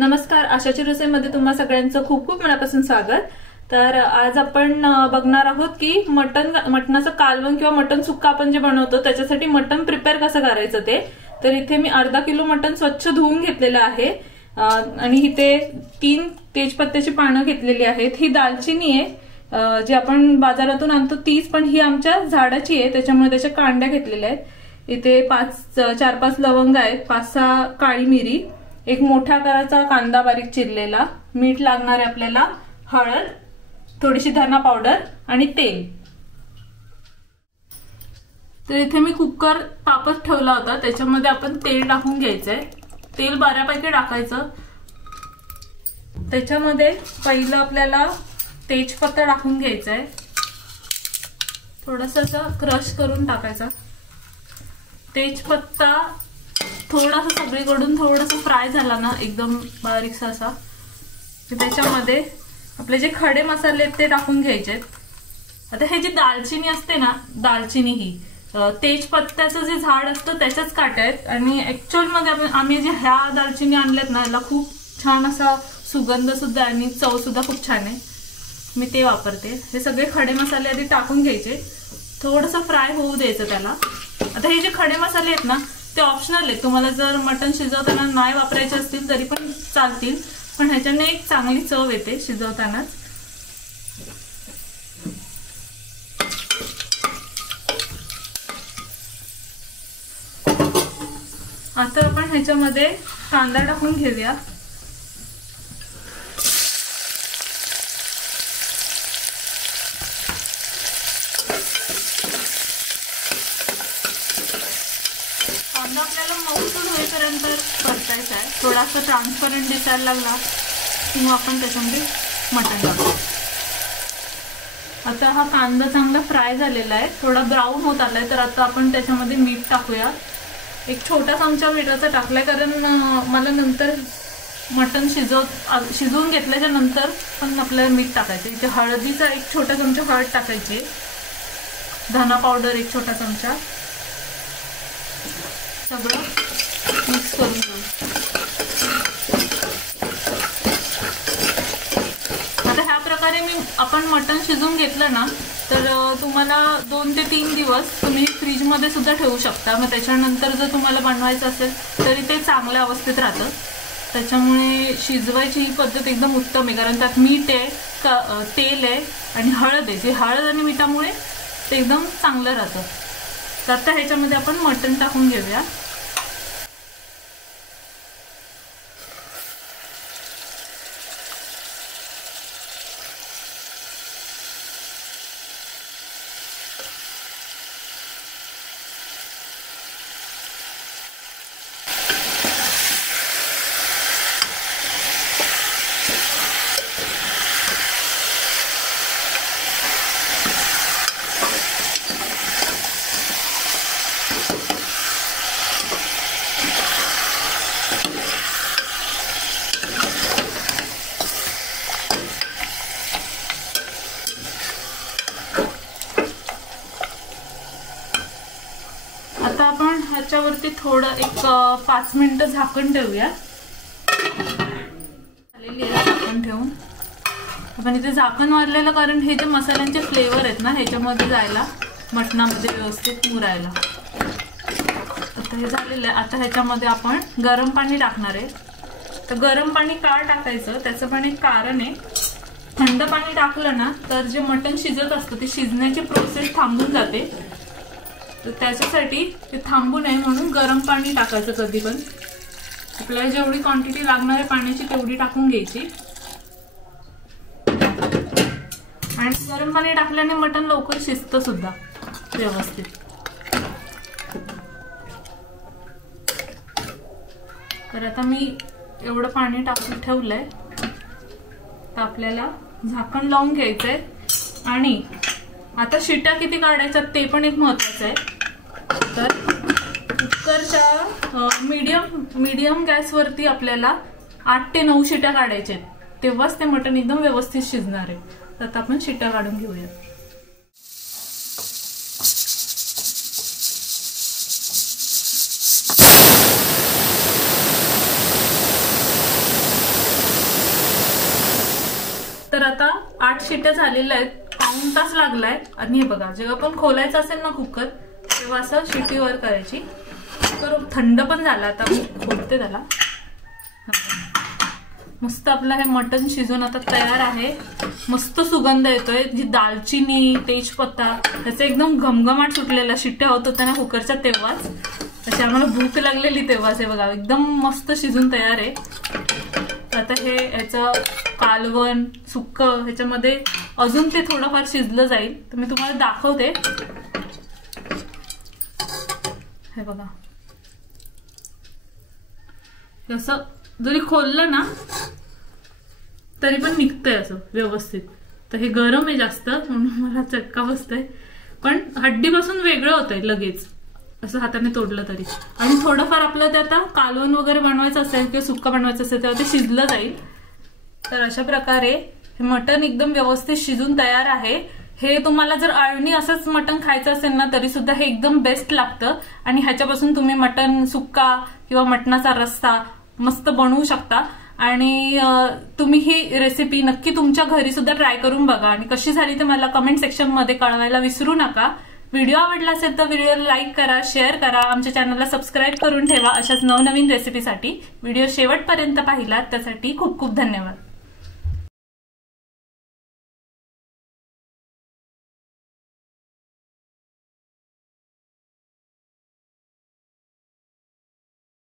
नमस्कार, आशाची रसोईमध्ये तुम्हा सगळ्यांचं खूप खूप मनापासून स्वागत। तर आज आपण बघणार आहोत की मटणाचं कालवण किंवा मटण सुक्का आपण जे बनवतो त्याच्यासाठी मटण प्रिपेअर कसं करायचं ते। तर इथे मी अर्धा किलो मटण स्वच्छ धुवून घेतलेलं आहे आणि इथे 3 तेजपत्त्याची पानं घेतलेली आहेत। ही दालचिनी आहे जी आपण बाजारातून आणतो तीच, पण ही आमच्या झाडाची आहे त्याच्यामुळे त्याच्या कांड्या घेतलेल्या आहेत। इथे 4-5 लवंग आहेत, 5-6 काळी मिरी, एक मोठ्या आकाराचा कांदा बारीक चिरलेला, मीठ लागणार आहे आपल्याला, हळद, थोडीशी धना पावडर आणि तेल। तर इथे मी कुकर तापत ठेवला होता, त्याच्यामध्ये आपण तेल टाकून घ्यायचंय। तेल बऱ्यापैकी टाकायचं। त्याच्यामध्ये पहिलं आपल्याला तेजपत्ता टाकून घ्यायचंय, थोडासा क्रश करून टाकायचा। तेजपत्ता थोडासा सगळीकडून थोडासा फ्राय झाला ना एकदम बारीकसा असा, त्याच्यामध्ये आपले जे खडे मसाले आहेत ते टाकून घ्यायचे। आता हे जी दालचिनी असते ना, दालचिनी ही तेजपत्त्याचं जे झाड असतं त्याच्याच काट्या आहेत आणि ऍक्च्युअल मध्ये आम्ही जे ह्या दालचिनी आणल्यात ना याला खूप छान असा सुगंध सुद्धा आणि चव सुद्धा खूप छान आहे, मी ते वापरते। हे सगळे खडे मसाले आधी टाकून घ्यायचे, थोडंसं फ्राय होऊ द्यायचं त्याला। आता हे जे खडे मसाले आहेत ना ते ऑप्शनल आहेत, तुम्हाला जर मटण शिजवताना नाही वापरायचे असतील तरी पण चालतील, पण ह्याच्याने एक चांगली चव येते शिजवतानाच। आता आपण ह्याच्यामध्ये कांदा टाकून घेऊया। कांदा आपल्याला मऊसूद होईपर्यंत परतायचा आहे, थोडासा ट्रान्सपरंट दिसायला लागला की मग आपण त्याच्यामध्ये मटण टाकू। आता हा कांदा चांगला फ्राय झालेला आहे, थोडा ब्राऊन होत आलाय, तर आता आपण त्याच्यामध्ये मीठ टाकूया। एक छोटा चमचा मिठाचा टाकलाय, कारण मला नंतर मटण शिजवून घेतल्याच्या नंतर पण आपल्याला मीठ टाकायचं। इथे हळदीचा 1 छोटा चमचा हळद टाकायची, धना पावडर 1 छोटा चमचा, सगळं मिक्स करून घेऊ। आता ह्या प्रकारे आपण मटण शिजवून घेतलं ना तर तुम्हाला 2 ते 3 दिवस तुम्ही फ्रीज मध्ये सुद्धा ठेवू शकता। मग त्याच्यानंतर जर तुम्हाला बनवायचं असेल तरी ते चांगल्या अवस्थेत राहतं। त्याच्यामुळे शिजवायची ही पद्धत एकदम उत्तम आहे, कारण त्यात मीठ आहे, तेल आहे आणि हळद आहे, जे हळद आणि मिठामुळे ते एकदम चांगलं राहतं। तर आता ह्याच्यामध्ये आपण मटण टाकून घेऊया। आता आपण ह्याच्यावरती थोडं एक 5 मिनिटं झाकण ठेवूया। झालेली आहे झाकण ठेवून। आपण इथे झाकण मारलेलं कारण हे जे मसाल्यांचे फ्लेवर आहेत ना ह्याच्यामध्ये जायला, मटणामध्ये व्यवस्थित मुरायला। आता हे झालेलं आहे। आता ह्याच्यामध्ये आपण गरम पाणी टाकणार आहे। तर गरम पाणी का टाकायचं त्याचं पण एक कारण आहे। थंड पाणी टाकलं ना तर जे मटण शिजत असतं ते शिजण्याची प्रोसेस थांबून जाते, तर त्याच्यासाठी ते थांबू नये म्हणून गरम पाणी टाकायचं। कधी पण आपल्याला जेवढी क्वांटिटी लागणार आहे पाण्याची तेवढी टाकून घ्यायची, आणि गरम पाणी टाकल्याने मटण लवकर शिजतं सुद्धा व्यवस्थित। तर आता मी एवढं पाणी टाकून ठेवलंय, तर आपल्याला झाकण लावून घ्यायचंय। आणि आता शिट्या किती काढायच्या ते पण एक महत्त्वाचं आहे। तर कुकरच्या मीडियम गॅसवरती आपल्याला 8 ते 9 शिट्या काढायच्या, तेव्हाच ते मटण एकदम व्यवस्थित शिजणार आहे। तर आता आपण शिट्या काढून घेऊया। शिट्ट्या झालेल्या आहेत, पाऊण तास लागलाय. आणि हे बघा, जेव्हा पण खोलायचं असेल ना कुकर तेव्हा असं शिट्टीवर करायची. कुकर थंड पण झाला, आता मी खोलते त्याला. मस्त आपलं हे मटण शिजून आता तयार आहे. मस्त सुगंध येतोय. जी दालचिनी, तेजपत्ता त्याचा एकदम घमघमाट सुटलेला. शिट्ट्या होत होत्या ना कुकरच्या तेव्हाच, अशी आम्हाला भूक लागलेली तेव्हाच. हे बघा एकदम मस्त शिजून तयार आहे. आता हे याचं कालवण सुक्क ह्याच्यामध्ये अजून ते थोडंफार शिजलं जाईल, तर मी तुम्हाला दाखवते. हे बघा, असं जरी खोललं ना तरी पण निघतंय असं व्यवस्थित. तर हे गरम आहे जास्त म्हणून मला चटका बसतोय, पण हड्डीपासून वेगळं होतंय लगेच असं हाताने तोडलं तरी. आणि थोडंफार आपलं ते आता कालवण वगैरे बनवायचं असेल किंवा सुक्का बनवायचं असेल तेव्हा ते शिजलं जाईल. तर अशा प्रकारे हे मटण एकदम व्यवस्थित शिजून तयार आहे. हे तुम्हाला जर अळणी असंच मटण खायचं असेल ना तरी सुद्धा हे एकदम बेस्ट लागतं. आणि ह्याच्यापासून तुम्ही मटण सुक्का किंवा मटणाचा रस्सा मस्त बनवू शकता. आणि तुम्ही ही रेसिपी नक्की तुमच्या घरी सुद्धा ट्राय करून बघा आणि कशी झाली ते मला कमेंट सेक्शन मध्ये कळवायला विसरू नका. व्हिडिओ आवडला असेल तर व्हिडिओला लाईक करा, शेअर करा, आमच्या चॅनलला सबस्क्राईब करून ठेवा अशाच नवनवीन रेसिपीसाठी. व्हिडिओ शेवटपर्यंत पाहिलात त्यासाठी खूप खूप धन्यवाद.